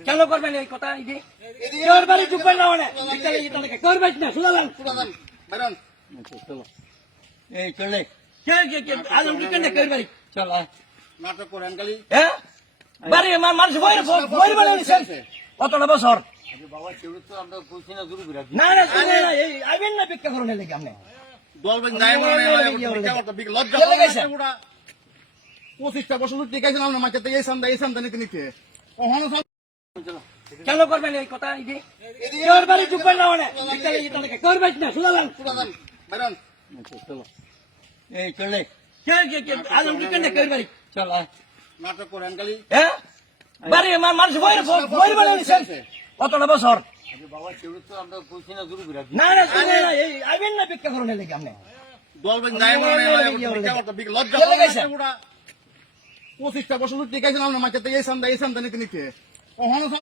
কেন করবেন এই কথা? এই যে তোর বাড়ি চুপবেন না। মানে বিকালে যেতে লাগে তোর বাড়ি না শুনালেন বাইরন এই চলে। কে কে কে? আলম কি কেন তোর বাড়ি? চল। আয় নাটক করেন খালি হ্যাঁ বাড়ি মা- মানুষ বইরে বইরে বলে নিছেন কতটা বছর? বাবা কেউ তো আমরা কইছি না না না তুমি না এই আইবেন না ভিক্ষা করুন লেগে আপনি। দল বেন যায় না ভিক্ষা করতে বিগ লজ্জা কে লাগাইছে? পুরা পঁচিশটা বছর আছে না মাঝে এই সান্দা এই সান্দা নিতে নিতে। কেন করবেন এই কথা এই তোর বাড়ি চুপবেন না মানে লাগে তোর বাড়ি না শুনালেন বাইরন এই চলে আলম কি কেন তোর বাড়ি চল নাটক করেন খালি হ্যাঁ বাড়ি মা- মানুষ বইরে বইরে বলে কতটা বছর বাবা কেউ তো আমরা কইছি না এই আইবেন ভিক্ষা লেগে আপনি দল বিগ লজ্জা পঁচিশটা বছর টিকাইছিলাম না মাকে এই সান্দা এই সান্দা নিতে নিতে।